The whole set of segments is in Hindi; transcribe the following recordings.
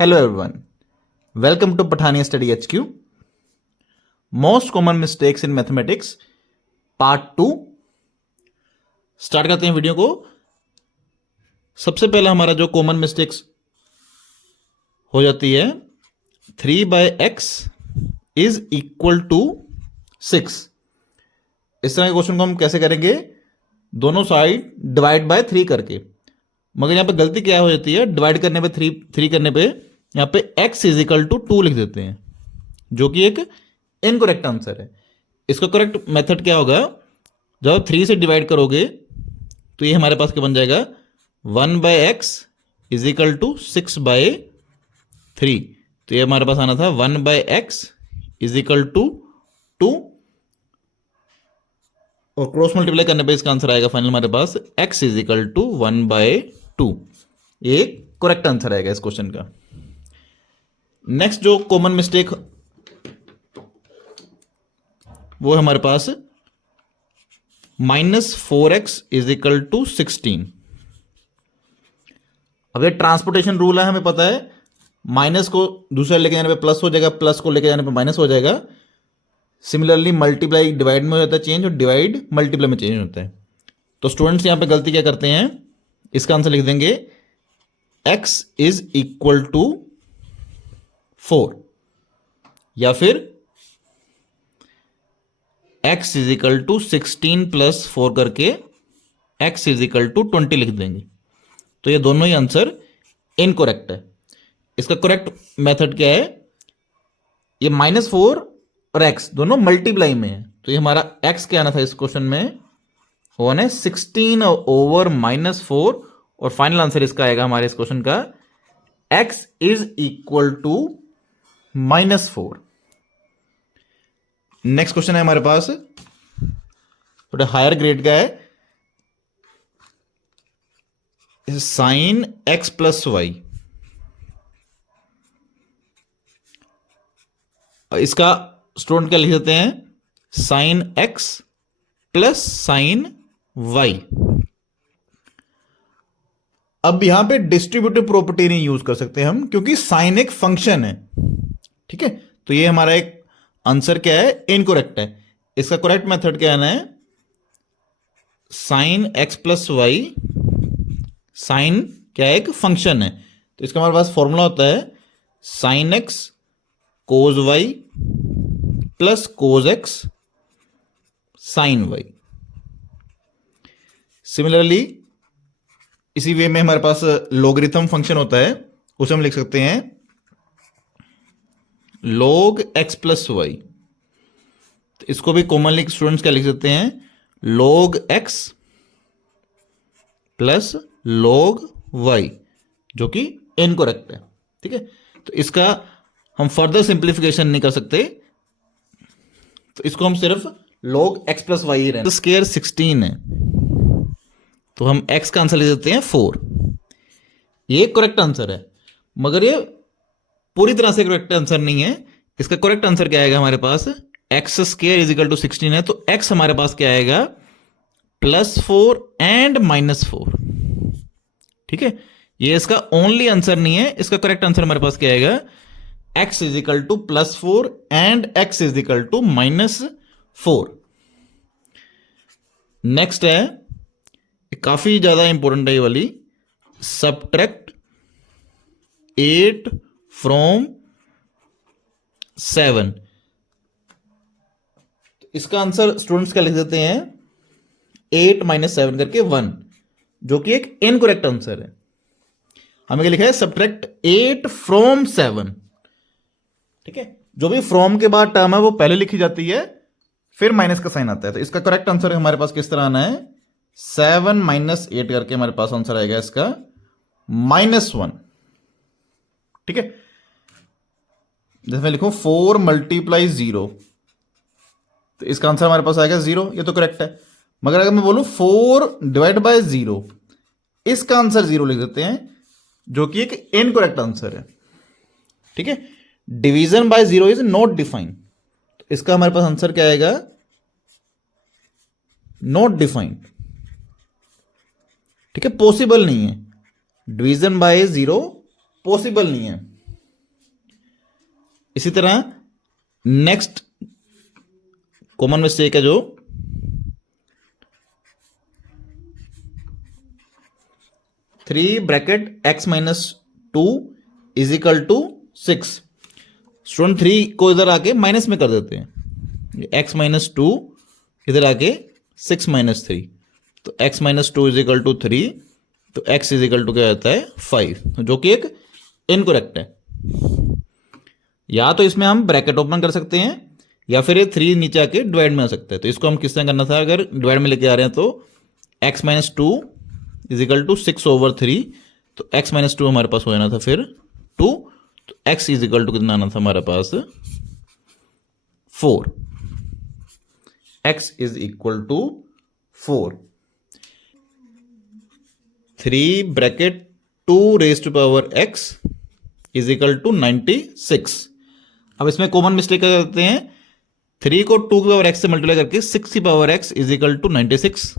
Hello everyone. Welcome to Pathania Study HQ. Most common mistakes in mathematics part 2 start करते हैं वीडियो को। सबसे पहला हमारा जो कॉमन मिस्टेक्स हो जाती है 3/x इज इक्वल टू 6। इस तरह के क्वेश्चन को हम कैसे करेंगे? दोनों साइड डिवाइड बाय 3 करके। मगर यहां पे गलती क्या हो जाती है? डिवाइड करने पे 3 करने पे यहां पे x इज इक्वल टू 2 लिख देते हैं, जो कि एक इनकरेक्ट आंसर है। इसका करेक्ट मेथड क्या होगा? जब 3 से डिवाइड करोगे तो ये हमारे पास क्या बन जाएगा? 1/x is equal to 6/3। तो ये हमारे पास आना था 1/x इज इक्वल टू 2, और क्रॉस मल्टीप्लाई करने पे इसका आंसर आएगा फाइनल हमारे पास x इज इक्वल टू 1/2। ये करेक्ट आंसर आएगा इस क्वेश्चन का। नेक्स्ट जो कॉमन मिस्टेक वो है हमारे पास -4x इज इक्वल टू 16। अब ये ट्रांसपोर्टेशन रूल है, हमें पता है माइनस को दूसरे लेके जाने पे प्लस हो जाएगा, प्लस को लेके जाने पे माइनस हो जाएगा। सिमिलरली मल्टीप्लाई डिवाइड में हो जाता है चेंज, और डिवाइड मल्टीप्लाई में चेंज होता है। तो स्टूडेंट्स यहां पे गलती क्या करते हैं? इसका आंसर लिख देंगे x इज इक्वल टू 4, या फिर x is equal to 16 plus 4 करके x इज इक्वल टू 20 लिख देंगे। तो ये दोनों ही आंसर इनकरेक्ट है। इसका करेक्ट मेथड क्या है? ये -4 और x दोनों मल्टीप्लाई में है, तो ये हमारा x क्या आना था इस क्वेश्चन में? वो है 16 ओवर -4, और फाइनल आंसर इसका आएगा हमारे इस क्वेश्चन का x is equal to -4। Next question है हमारे पास, थोड़ा हायर ग्रेड का है। Sine x plus Y. इसका स्टूडेंट क्या लिख देते हैं? Sine x plus sine y। अब यहां पे डिस्ट्रीब्यूटिव प्रॉपर्टी नहीं यूज कर सकते हम, क्योंकि साइन एक फंक्शन है। ठीक है, तो ये हमारा एक आंसर क्या है? इनकरेक्ट है। इसका करेक्ट मेथड क्या है? Sine x plus Y. Sine क्या है? एक फंक्शन है, तो इसका हमारे पास फॉर्मूला होता है साइन x कोज y प्लस कोज x साइन y। सिमिलरली इसी वे में हमारे पास लॉगरिथम फंक्शन होता है, उसे हम लिख सकते हैं log x प्लस वाई। तो इसको भी कॉमनली स्टूडेंट्स क्या लिख सकते हैं? log x plus log y, जो कि इनकरेक्ट है। ठीक है, तो इसका हम फर्दर सिंप्लीफिकेशन नहीं कर सकते, तो इसको हम सिर्फ log x plus why he रहने। स्क्वायर 16 है, तो हम x का आंसर ले सकते हैं 4। ये करेक्ट आंसर है, मगर ये पूरी तरह से करेक्ट आंसर नहीं है। इसका करेक्ट आंसर क्या आएगा हमारे पास? X square is equal to 16 है, तो x हमारे पास क्या आएगा? +4 एंड -4। ठीक है, ये इसका ओनली आंसर नहीं है। इसका करेक्ट आंसर हमारे पास क्या आएगा? x is equal to +4 and x is equal to -4। Next है, काफी ज्यादा इंपॉर्टेंट है ये वाली, सबट्रैक्ट 8 फ्रॉम 7। इसका आंसर स्टूडेंट्स क्या लिख देते हैं? 8 - 7 करके 1, जो कि एक इनकरेक्ट आंसर है। हमें क्या लिखा है? Subtract 8 from 7। ठीक है, जो भी फ्रॉम के बाद टर्म है वो पहले लिखी जाती है, फिर माइनस का साइन आता है। तो इसका करेक्ट आंसर हमारे पास किस तरह आना है? 7 - 8 करके हमारे पास आंसर आएगा इसका -1। ठीक है, जैसे मैं लिखूं 4 × 0, तो इसका आंसर हमारे पास आएगा 0। ये तो करेक्ट है, मगर अगर मैं बोलूं 4 डिवाइड बाय 0, इसका आंसर 0 लिख देते हैं, जो कि एक इनकरेक्ट आंसर है। ठीक है, division bye 0 is not defined, तो इसका हमारे पास आंसर क्या आएगा? Not defined. ठीक है, पॉसिबल नहीं है। डिवीजन बाय 0 पॉसिबल नहीं है। इसी तरह नेक्स्ट कॉमन मिस्टेक है जो 3 bracket x minus 2 is equal to 6। Student 3 को इधर आके माइनस में कर देते हैं, x माइनस 2 इधर आके 6 माइनस 3, तो x minus 2 is equal to 3, तो x इज इक्वल टू क्या आता है 5, जो कि एक इनकरेक्ट है। या तो इसमें हम ब्रैकेट ओपन कर सकते हैं या फिर ये 3 नीचे आके डिवाइड में आ सकता है। तो इसको हम किस तरह करना था, अगर डिवाइड में लेके आ रहे हैं तो x minus 2 is equal to 6 over 3, तो x माइनस 2 हमारे पास हो जाना था फिर 2, तो x इज इक्वल टू कितना आना था हमारे पास 4। x is equal to 4। 3 bracket 2 raise to power x is equal to 96। अब इसमें कॉमन मिस्टेक क्या करते हैं, 3 को 2 की पावर x से मल्टीप्लाई करके 6 की power x is equal to 96,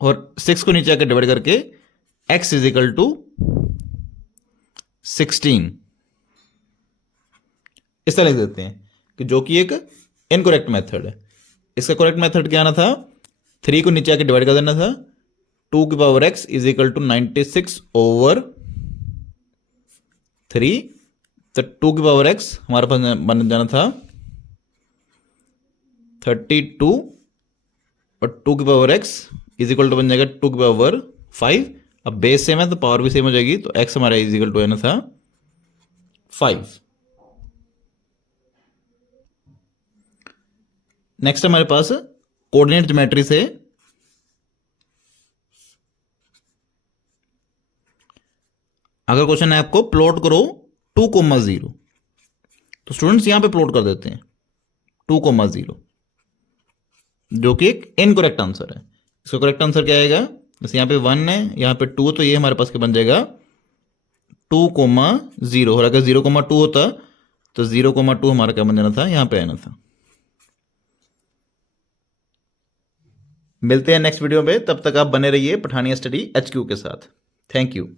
और 6 को नीचे आकर डिवाइड करके x इज इक्वल टू 16 इस तरह लिख देते हैं, कि जो कि एक इनकरेक्ट मेथड है। इसका करेक्ट मेथड क्या आना था, 3 को नीचे आके डिवाइड कर देना था, 2 की power x is equal to 96 over 3, तो 2 की पावर x हमारे पास बन जाना था 32, और 2 की power x is equal to बन जाएगा 2 की पावर 5। अब बेस सेम है तो पावर भी सेम हो जाएगी, तो x हमारा इज इक्वल टू आना था 5। नेक्स्ट हमारे पास कोऑर्डिनेट ज्योमेट्री से अगर क्वेश्चन है आपको प्लॉट करो 2,0, तो स्टूडेंट्स यहां पे प्लॉट कर देते हैं 2,0, जो कि एक इनकरेक्ट आंसर है। इसका करेक्ट आंसर क्या आएगा, जैसे यहां पे 1 है, यहां पे 2, तो ये हमारे पास क्या बन जाएगा 2,0, और अगर 0,2 होता तो 0,2 हमारा क्या बन जाना था, यहां पे आना था। मिलते हैं नेक्स्ट वीडियो में, तब तक आप बने रहिए पठानिया स्टडी HQ के साथ। Thank you.